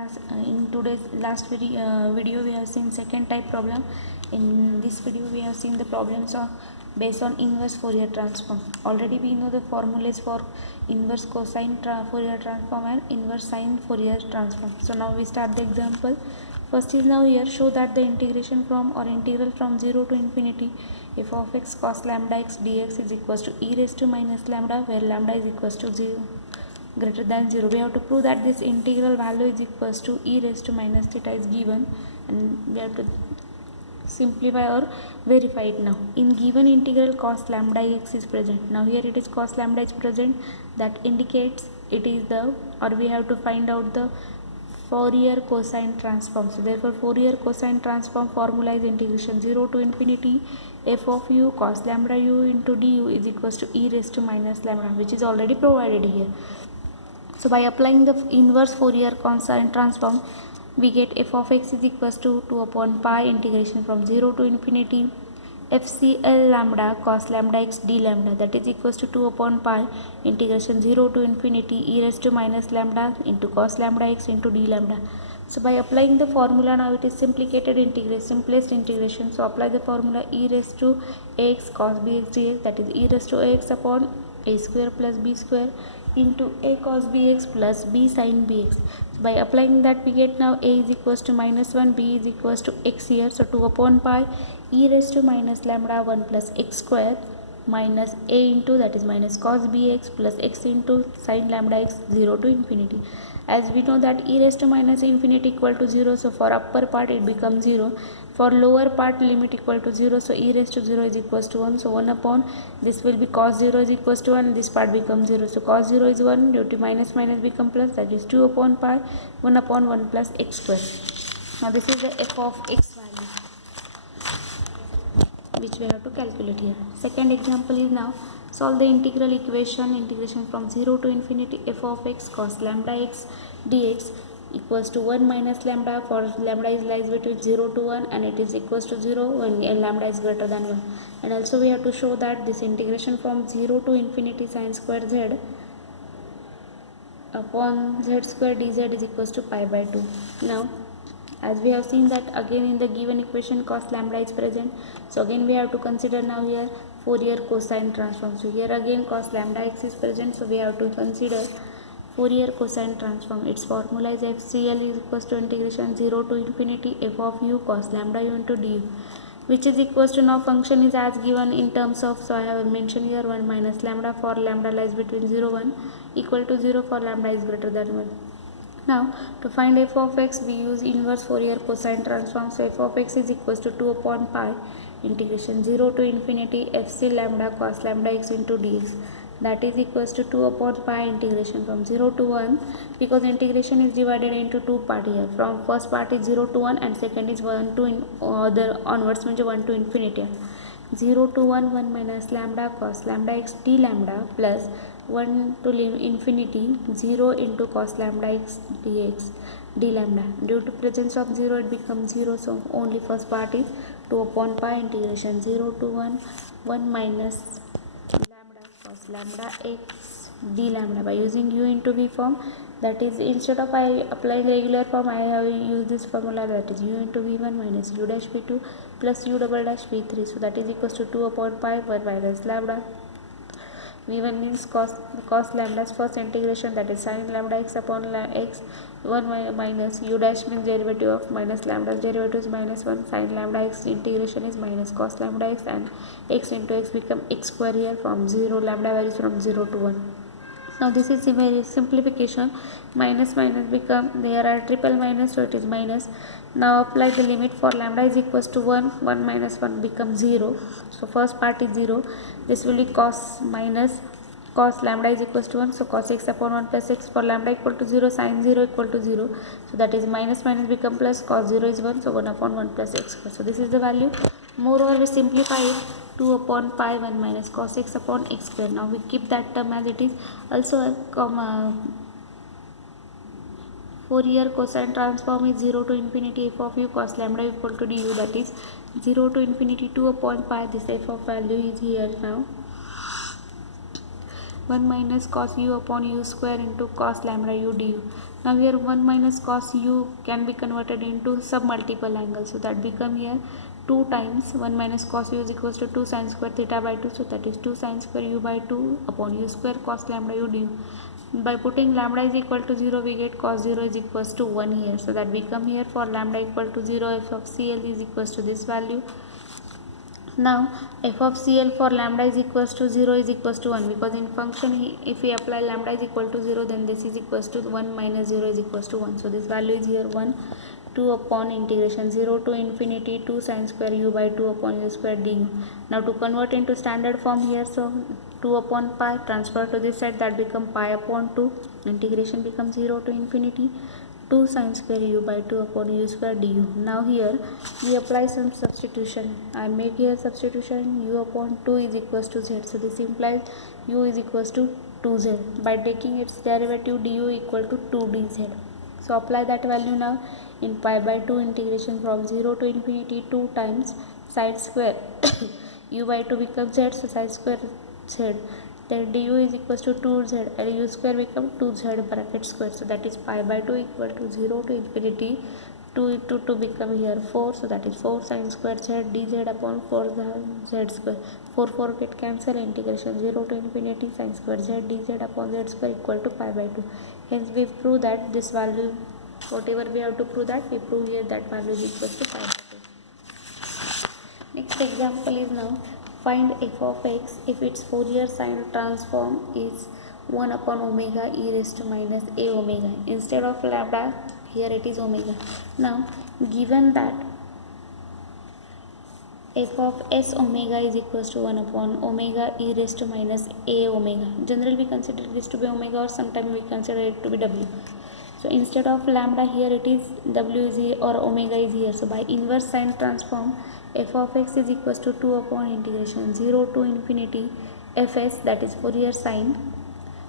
In today's last video we have seen second type problem. In this video we have seen the problems based on inverse Fourier transform. Already we know the formulas for inverse cosine Fourier transform and inverse sine Fourier transform. So now we start the example. First is now here show that the integration from or integral from 0 to infinity f of x cos lambda x dx is equals to e raised to minus lambda, where lambda is equals to 0 greater than 0. We have to prove that this integral value is equals to e raised to minus theta is given, and we have to simplify or verify it now. In given integral cos lambda x is present. Now here it is cos lambda is present, that indicates it is the, or we have to find out the Fourier cosine transform. So therefore Fourier cosine transform formula is integration 0 to infinity f of u cos lambda u into du is equals to e raised to minus lambda, which is already provided here. So by applying the inverse Fourier cosine transform, we get f of x is equals to 2 upon pi integration from 0 to infinity FCL lambda cos lambda x d lambda, that is equals to 2 upon pi integration 0 to infinity e raised to minus lambda into cos lambda x into d lambda. So by applying the formula, now it is simplified integration, simplest integration. So apply the formula e raised to ax cos bx dx, that is e raised to ax upon a square plus b square into a cos bx plus b sin bx. So by applying that, we get now a is equals to minus 1, b is equals to x here. So 2 upon pi e raised to minus lambda 1 plus x square minus a into, that is minus cos bx plus x into sin lambda x 0 to infinity. As we know that e raised to minus infinity equal to 0, so for upper part it becomes 0. For lower part limit equal to 0, so e raised to 0 is equals to 1. So 1 upon this will be cos 0 is equals to 1, this part becomes 0. So cos 0 is 1, due to minus minus become plus, that is 2 upon pi 1 upon 1 plus x square. Now this is the f of x value which we have to calculate here. Second example is now solve the integral equation, integration from 0 to infinity f of x cos lambda x dx equals to 1 minus lambda, for lambda is lies between 0 to 1 and it is equals to 0 when lambda is greater than 1. And also we have to show that this integration from 0 to infinity sin square z upon z square dz is equals to pi by 2. Now as we have seen that again in the given equation cos lambda is present, so again we have to consider now here Fourier cosine transform. So here again cos lambda x is present, so we have to consider Fourier cosine transform. Its formula is FCL is equals to integration 0 to infinity f of u cos lambda u into du, which is equals to, now function is as given in terms of, so I have mentioned here 1 minus lambda for lambda lies between 0 1 equal to 0 for lambda is greater than 1. Now to find f of x, we use inverse Fourier cosine transform. So f of x is equals to 2 upon pi integration 0 to infinity fc lambda cos lambda x into dx, that is equals to 2 upon pi integration from 0 to 1, because integration is divided into two part here. From first part is 0 to 1 and second is 1 to other onwards, means 1 to infinity. 0 to 1 1 minus lambda cos lambda x d lambda plus 1 to infinity 0 into cos lambda x dx d lambda. Due to presence of 0 it becomes 0, so only first part is 2 upon pi integration 0 to 1 1 minus lambda cos lambda x d lambda. By using u into v form, that is instead of I applying regular form, I have used this formula, that is u into v1 minus u dash v2 plus u double dash v3, so that is equals to 2 upon pi 1 minus lambda. v1 means cos lambda's first integration, that is sin lambda x upon x 1 minus u dash means derivative of minus lambda's derivative is minus 1, sin lambda x integration is minus cos lambda x, and x into x become x square here from 0, lambda varies from 0 to 1. Now this is a very simplification, minus minus become, there are triple minus, so it is minus. Now apply the limit for lambda is equals to 1, 1 minus 1 becomes 0. So first part is 0, this will be cos minus cos lambda is equals to 1, so cos x upon 1 plus x, for lambda equal to 0 sin 0 equal to 0, so that is minus minus become plus, cos 0 is 1, so 1 upon 1 plus x square. So this is the value. Moreover we simplify it, 2 upon pi 1 minus cos x upon x square. Now we keep that term as it is. Also Fourier cosine transform is 0 to infinity f of u cos lambda equal to du, that is 0 to infinity 2 upon pi, this f of value is here now 1 minus cos u upon u square into cos lambda u du. Now here 1 minus cos u can be converted into submultiple angles. So that become here 2 times 1 minus cos u is equals to 2 sin square theta by 2. So that is 2 sin square u by 2 upon u square cos lambda u du. By putting lambda is equal to 0, we get cos 0 is equals to 1 here. So that become here for lambda equal to 0, f of CL is equals to this value. Now f of CL for lambda is equals to 0 is equals to 1, because in function if we apply lambda is equal to 0, then this is equals to 1 minus 0 is equals to 1. So this value is here 1. 2 upon integration 0 to infinity 2 sin square u by 2 upon u square du. Now to convert into standard form here, so 2 upon pi transfer to this side, that become pi upon 2, integration becomes 0 to infinity 2 sin square u by 2 upon u square du. Now here we apply some substitution. I make here substitution, u upon 2 is equals to z. So this implies u is equals to 2z. By taking its derivative du equal to 2dz. So apply that value now in pi by 2 integration from 0 to infinity 2 times sin square u by 2 becomes z, so sin square z, then du is equals to 2z and u square become 2z bracket square. So that is pi by 2 equal to 0 to infinity 2 into 2 become here 4, so that is 4 sin square z dz upon 4 z square. 4 get cancel, integration 0 to infinity sin square z dz upon z square equal to pi by 2. Hence we prove that this value, whatever we have to prove, that we prove here that value is equal to pi by 2. Next example is now find f of x if its Fourier sine transform is 1 upon omega e raised to minus a omega. Instead of lambda, here it is omega. Now given that f of s omega is equals to 1 upon omega e raised to minus a omega. Generally we consider this to be omega, or sometimes we consider it to be w. So instead of lambda, here it is w is here or omega is here. So by inverse sine transform, f of x is equals to 2 upon integration 0 to infinity fs, that is Fourier sine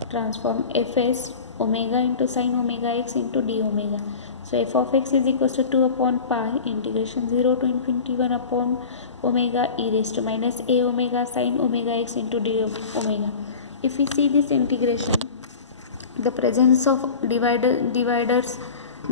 transform fs omega into sine omega x into d omega. So f of x is equals to 2 upon pi integration 0 to infinity 1 upon omega e raised to minus a omega sine omega x into d omega. If we see this integration, the presence of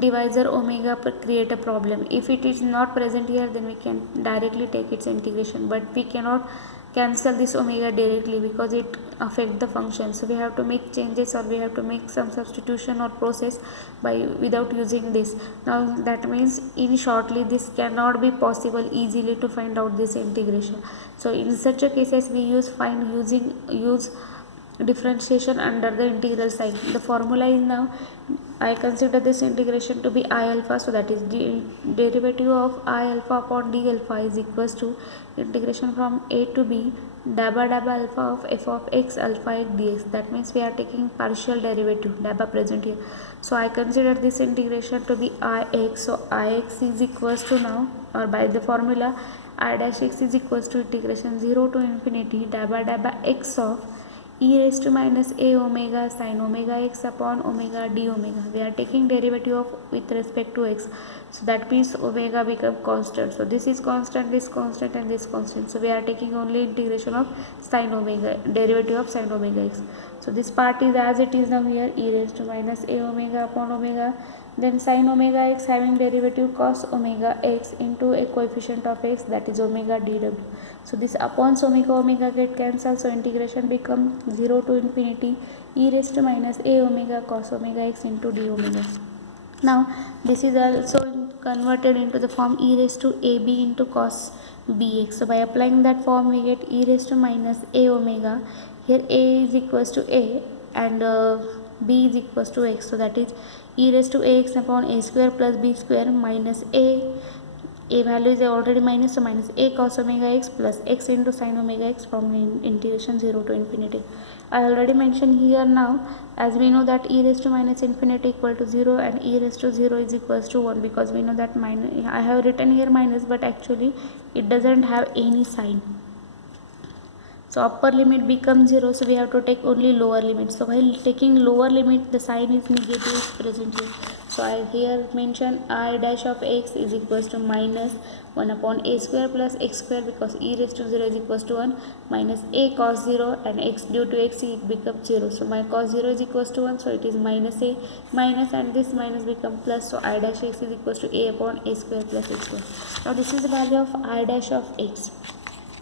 divisor omega create a problem. If it is not present here, then we can directly take its integration, but we cannot cancel this omega directly because it affect the function. So we have to make changes, or we have to make some substitution or process without using this. Now that means in shortly this cannot be possible easily to find out this integration. So in such a cases we use differentiation under the integral sign. The formula is now, I consider this integration to be I alpha, so that is the derivative of I alpha upon d alpha is equals to integration from a to b dabba alpha of f of x alpha x dx. That means we are taking partial derivative, dabba present here. So I consider this integration to be ix. So ix is equals to now, or by the formula, I dash x is equals to integration 0 to infinity dabba x of e raised to minus a omega sin omega x upon omega d omega. We are taking derivative of with respect to x, so that means omega become constant. So this is constant, this constant, and this constant. So we are taking only integration of sin omega, derivative of sin omega x. So this part is as it is now here, e raised to minus a omega upon omega, then sin omega x having derivative cos omega x into a coefficient of x, that is omega dw. So this upon omega get cancelled, so integration become 0 to infinity e raised to minus a omega cos omega x into d omega. Now this is also converted into the form e raised to ab into cos bx. So by applying that form we get e raised to minus a omega. Here a is equals to a and b is equals to x. So that is e raised to ax upon a square plus b square minus a value is already minus, so minus a cos omega x plus x into sin omega x from integration 0 to infinity. I already mentioned here now, as we know that e raised to minus infinity equal to 0 and e raised to 0 is equals to 1, because we know that minus, I have written here minus, but actually it doesn't have any sign. So upper limit becomes 0, so we have to take only lower limit. So while taking lower limit, the sign is negative present here. So I here mention I dash of x is equals to minus 1 upon a square plus x square, because e raised to 0 is equals to 1, minus a cos 0, and x due to x it becomes 0. So my cos 0 is equals to 1, so it is minus a minus, and this minus become plus. So I dash x is equals to a upon a square plus x square. Now this is the value of I dash of x.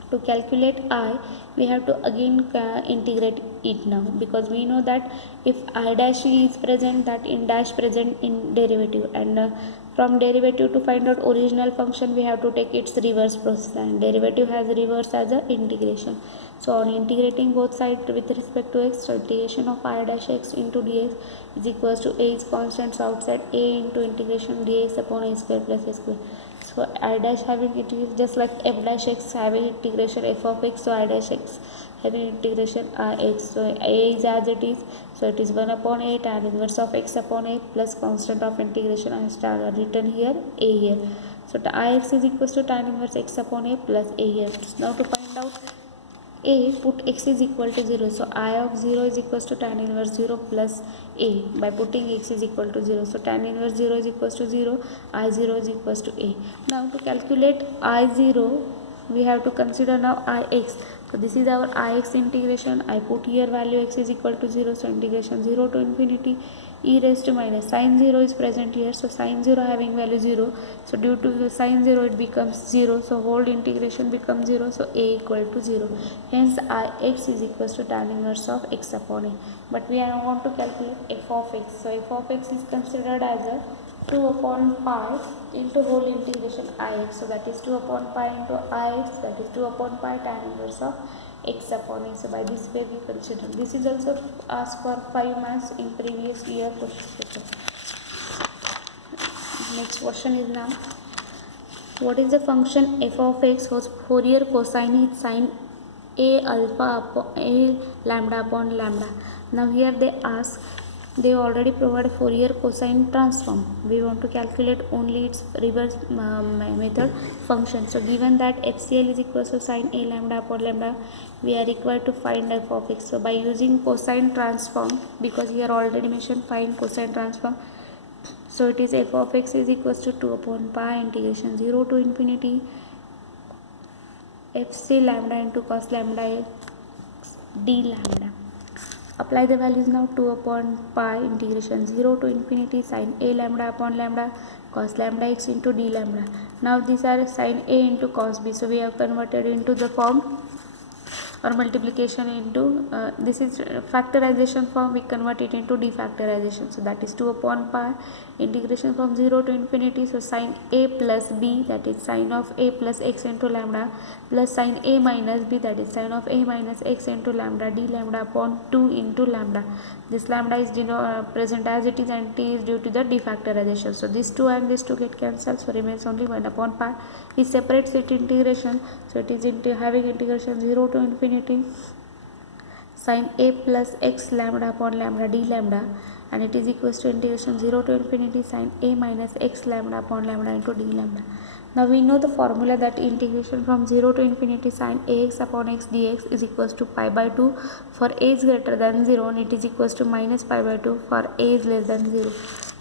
To calculate I, we have to again integrate it now, because we know that if I dash is present, that in dash present in derivative, and from derivative to find out original function we have to take its reverse process, and derivative has reverse as a integration. So on integrating both sides with respect to x, so integration of I dash x into dx is equals to a is constant, so outside a into integration dx upon a square plus a square. So I dash having it is just like f dash x having integration f of x, so I dash x having integration I x. So a is as it is, so it is 1 upon a tan inverse of x upon a plus constant of integration. I have written here a here. So I x is equals to tan inverse x upon a plus a here. Now to find out a, put x is equal to 0, so I of 0 is equals to tan inverse 0 plus a by putting x is equal to 0. So tan inverse 0 is equals to 0, I 0 is equals to a. Now to calculate I 0, we have to consider now I x. So this is our I x integration. I put here value x is equal to 0, so integration 0 to infinity e raised to minus sin 0 is present here, so sin 0 having value 0, so due to the sin 0 it becomes 0, so whole integration becomes 0, so a equal to 0. Hence I x is equals to tan inverse of x upon a. But we want to calculate f of x. So f of x is considered as a 2 upon pi into whole integration ix. So that is 2 upon pi into ix, that is 2 upon pi tan inverse of x upon a. So by this way we consider. This is also asked for 5 marks in previous year question paper. Next question is now, what is the function f of x whose Fourier cosine is sin a alpha upon a lambda upon lambda. Now here they ask, they already provide Fourier cosine transform. We want to calculate only its reverse method function. So given that FCL is equal to sin a lambda upon lambda, we are required to find f of x. So by using cosine transform, because here already mentioned find cosine transform, so it is f of x is equals to 2 upon pi integration 0 to infinity fc lambda into cos lambda x d lambda. Apply the values now. 2 upon pi integration 0 to infinity sin a lambda upon lambda cos lambda x into d lambda. Now these are sin a into cos b, so we have converted into the form, or multiplication into this is factorization form, we convert it into defactorization. So that is 2 upon pi integration from 0 to infinity, so sin a plus b, that is sin of a plus x into lambda, plus sin a minus b, that is sin of a minus x into lambda d lambda upon 2 into lambda. This lambda is present as it is, and t is due to the defactorization. So this 2 and this 2 get cancelled, so remains only 1 upon pi. We separate it integration, so it is having integration 0 to infinity sin a plus x lambda upon lambda d lambda, and it is equals to integration 0 to infinity sin a minus x lambda upon lambda into d lambda. Now we know the formula that integration from 0 to infinity sin ax upon x dx is equals to pi by 2 for a is greater than 0, and it is equals to minus pi by 2 for a is less than 0.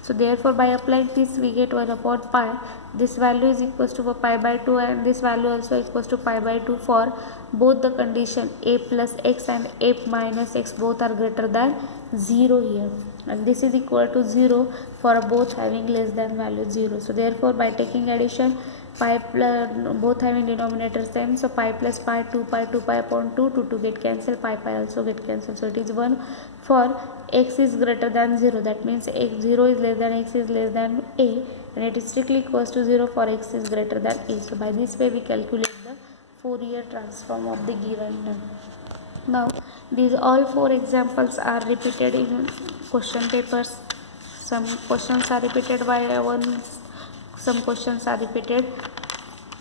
So therefore by applying this we get 1 upon pi. This value is equals to pi by 2, and this value also equals to pi by 2 for both the condition a plus x and a minus x both are greater than 0 here, and this is equal to 0 for both having less than value 0. So therefore by taking addition, pi plus both having denominator same, so pi plus pi 2 pi upon 2 2 get cancelled, pi also get cancelled. So it is 1 for x is greater than 0, that means x 0 is less than x is less than a, and it is strictly equals to 0 for x is greater than a. So by this way we calculate the Fourier transform of the given term. Now these all 4 examples are repeated in question papers. Some questions are repeated by one, some questions are repeated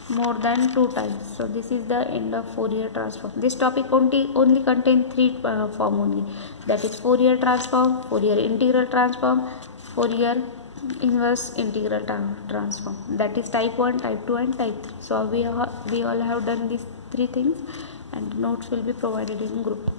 more than 2 times. So this is the end of Fourier transform. This topic only contains 3 form only, that is Fourier transform, Fourier integral transform, Fourier inverse integral transform, that is type 1, type 2 and type 3. So we all have done these 3 things, and notes will be provided in group.